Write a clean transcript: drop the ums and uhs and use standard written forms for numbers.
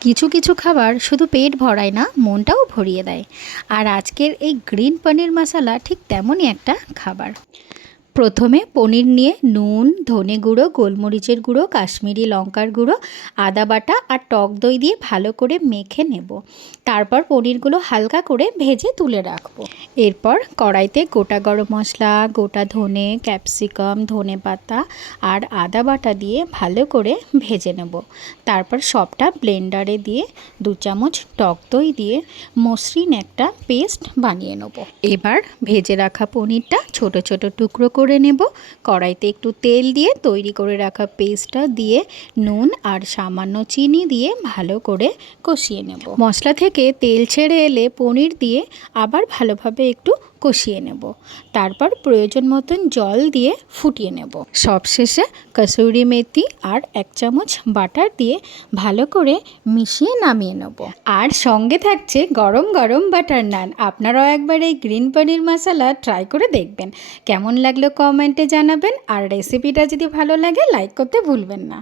কিছু কিছু খাবার শুধু পেট ভরায় না, মনটাও ভরিয়ে দেয়। আর আজকের এই গ্রিন পনির মশলা ঠিক তেমনই একটা খাবার। প্রথমে পনির নিয়ে নুন, ধনে গুঁড়ো, গোলমরিচের গুঁড়ো, কাশ্মীরি লঙ্কার গুঁড়ো, আদা বাটা আর টক দই দিয়ে ভালো করে মেখে নেব। তারপর পনিরগুলো হালকা করে ভেজে তুলে রাখবো। এরপর কড়াইতে গোটা গরম মশলা, গোটা ধনে, ক্যাপসিকাম, ধনেপাতা আর আদা বাটা দিয়ে ভালো করে ভেজে নেব। তারপর সবটা ব্লেন্ডারে দিয়ে 2 চামচ টক দই দিয়ে মসৃণ একটা পেস্ট বানিয়ে নেব। এবার ভেজে রাখা পনিরটা ছোট ছোট টুকরো করে নেব। কড়াইতে একটু তেল দিয়ে তৈরি করে রাখা পেস্টটা দিয়ে নুন আর সামান্য চিনি দিয়ে ভালো করে কষিয়ে নেব। মশলা থেকে তেল ছেড়ে এলে পনির দিয়ে আবার ভালোভাবে একটু কষিয়ে নেব। তারপর প্রয়োজন মতন জল দিয়ে ফুটিয়ে নেব। সবশেষে কসুরি মেথি আর 1 চামচ বাটার দিয়ে ভালো করে মিশিয়ে নামিয়ে নেব। আর সঙ্গে থাকছে গরম গরম বাটার নান। আপনারাও একবার এই গ্রিন পনির মশলা ট্রাই করে দেখবেন। কেমন লাগলো কমেন্টে জানাবেন। আর রেসিপিটা যদি ভালো লাগে লাইক করতে ভুলবেন না।